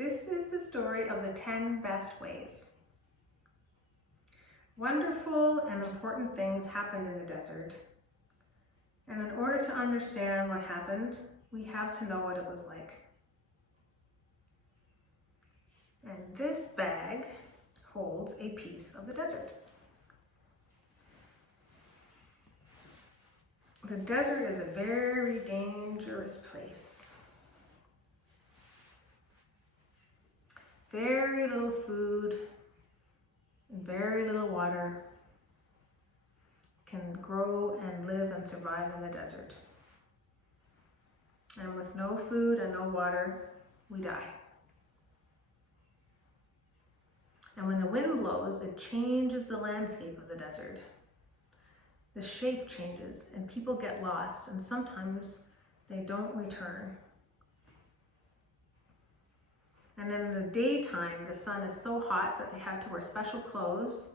This is the story of the 10 best ways. Wonderful and important things happened in the desert. And in order to understand what happened, we have to know what it was like. And this bag holds a piece of the desert. The desert is a very dangerous place. Very little food and very little water can grow and live and survive in the desert. And with no food and no water, we die. And when the wind blows, it changes the landscape of the desert. The shape changes and people get lost, and sometimes they don't return. And in the daytime, the sun is so hot that they have to wear special clothes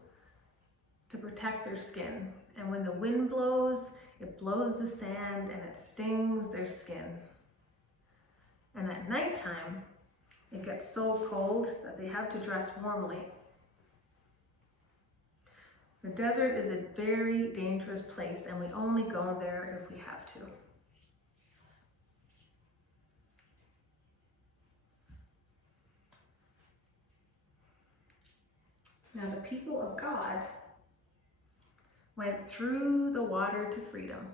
to protect their skin. And when the wind blows, it blows the sand and it stings their skin. And at nighttime, it gets so cold that they have to dress warmly. The desert is a very dangerous place, and we only go there if we have to. Now the people of God went through the water to freedom.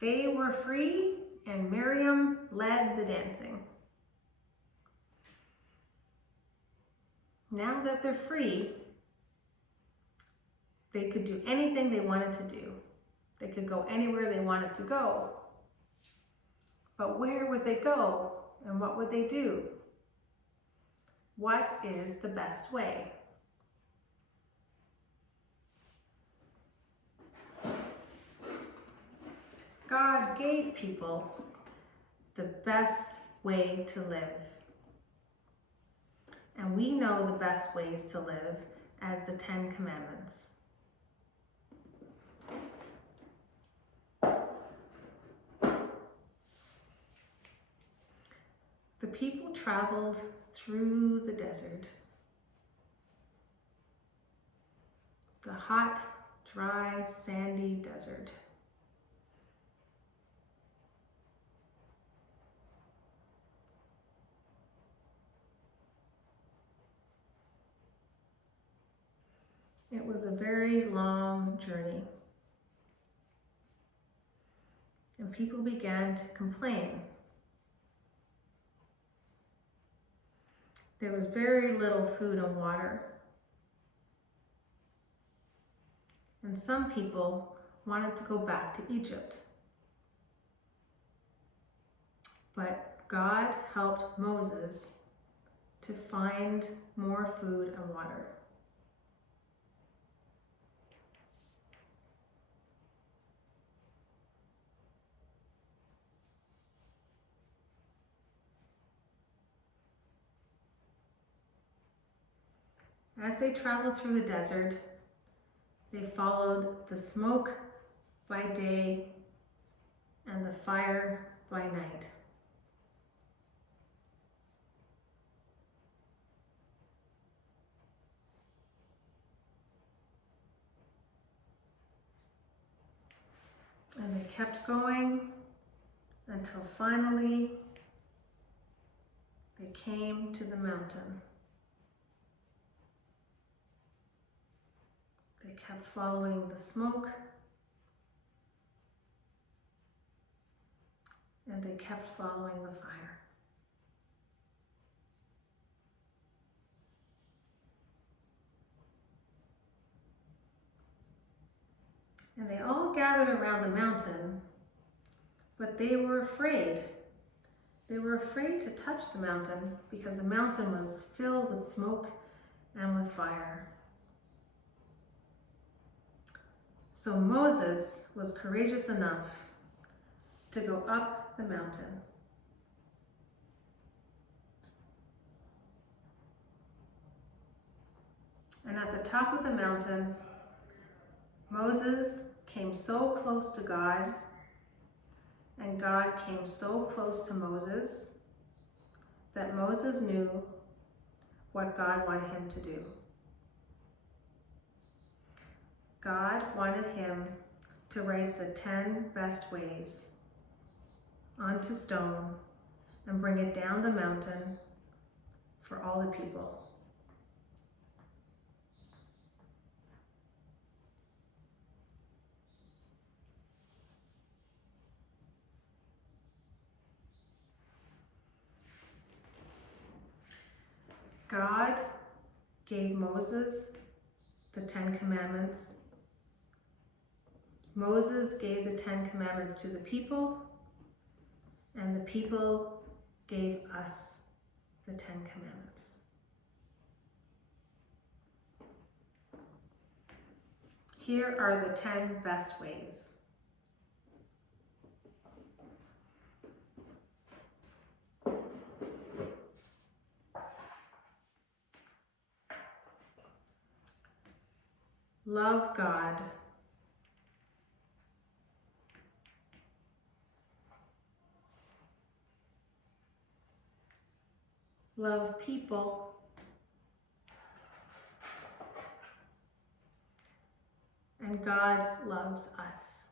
They were free, and Miriam led the dancing. Now that they're free, they could do anything they wanted to do. They could go anywhere they wanted to go. But where would they go, and what would they do? What is the best way? God gave people the best way to live. And we know the best ways to live as the 10 Commandments. The people traveled through the desert. The hot, dry, sandy desert. It was a very long journey. And people began to complain. There was very little food and water. And some people wanted to go back to Egypt. But God helped Moses to find more food and water. As they traveled through the desert, they followed the smoke by day and the fire by night. And they kept going until finally they came to the mountain. They kept following the smoke, and they kept following the fire. And they all gathered around the mountain, but they were afraid. They were afraid to touch the mountain because the mountain was filled with smoke and with fire. So Moses was courageous enough to go up the mountain. And at the top of the mountain, Moses came so close to God, and God came so close to Moses, that Moses knew what God wanted him to do. God wanted him to write the 10 best ways onto stone and bring it down the mountain for all the people. God gave Moses the 10 commandments. Moses gave the 10 commandments to the people, and the people gave us the 10 commandments. Here are the 10 best ways. Love God. Love people. And God loves us.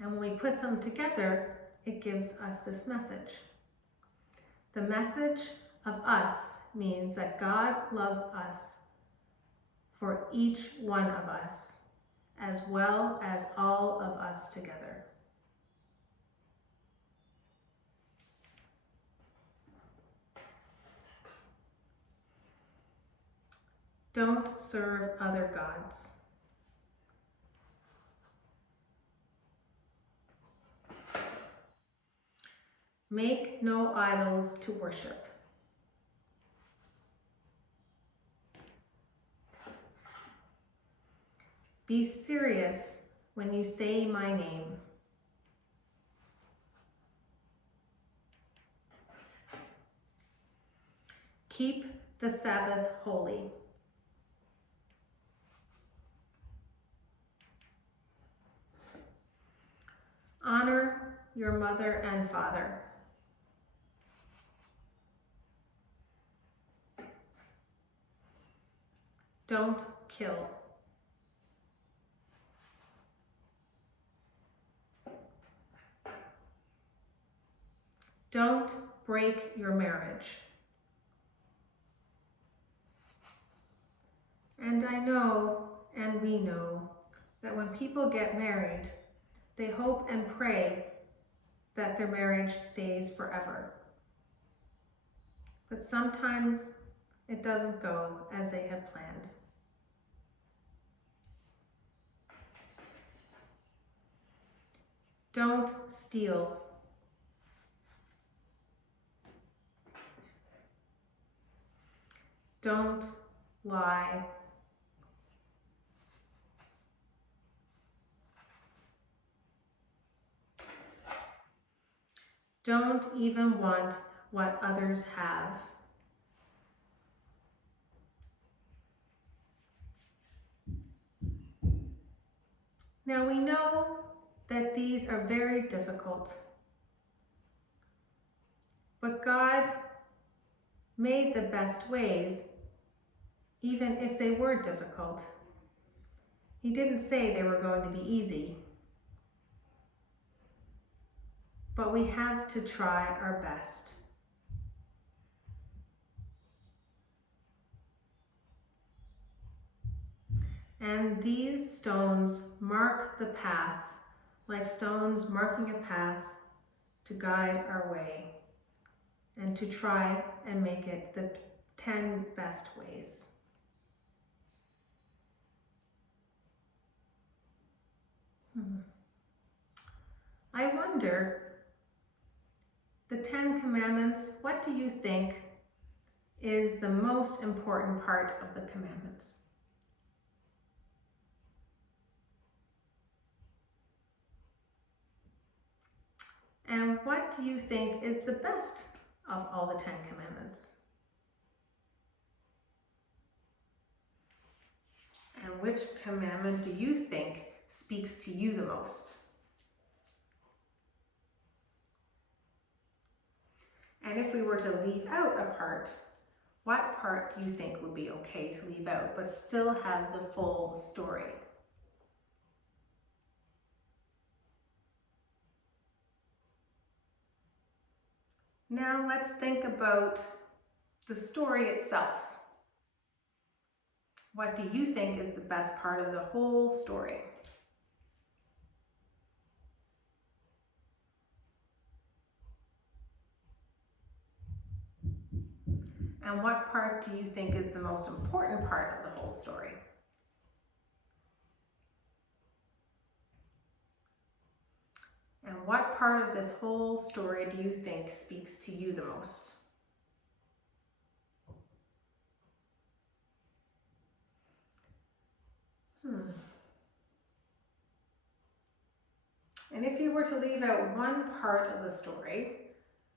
And when we put them together, it gives us this message. The message of us means that God loves us for each one of us, as well as all of us together. Don't serve other gods. Make no idols to worship. Be serious when you say my name. Keep the Sabbath holy. Honor your mother and father. Don't kill. Don't break your marriage. And I know, and we know, that when people get married, they hope and pray that their marriage stays forever. But sometimes it doesn't go as they had planned. Don't steal. Don't lie. Don't even want what others have. Now we know that these are very difficult, but God made the best ways, even if they were difficult. He didn't say they were going to be easy, but we have to try our best. And these stones mark the path, like stones marking a path to guide our way, and to try and make it the 10 best ways. I wonder, the 10 Commandments, what do you think is the most important part of the commandments? And what do you think is the best of all the 10 commandments? And which commandment do you think speaks to you the most? And if we were to leave out a part, what part do you think would be okay to leave out, but still have the full story? Now let's think about the story itself. What do you think is the best part of the whole story? And what part do you think is the most important part of the whole story? And what part of this whole story do you think speaks to you the most? And if you were to leave out one part of the story,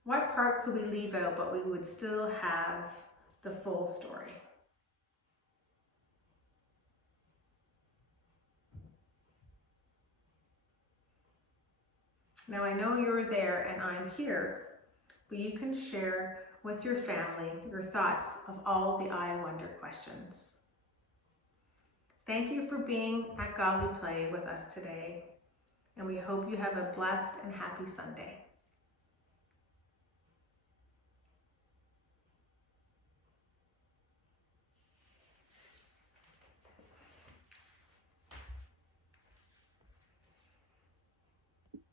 what part could we leave out but we would still have the full story? Now I know you're there and I'm here, but you can share with your family your thoughts of all the I Wonder questions. Thank you for being at Godly Play with us today, and we hope you have a blessed and happy Sunday.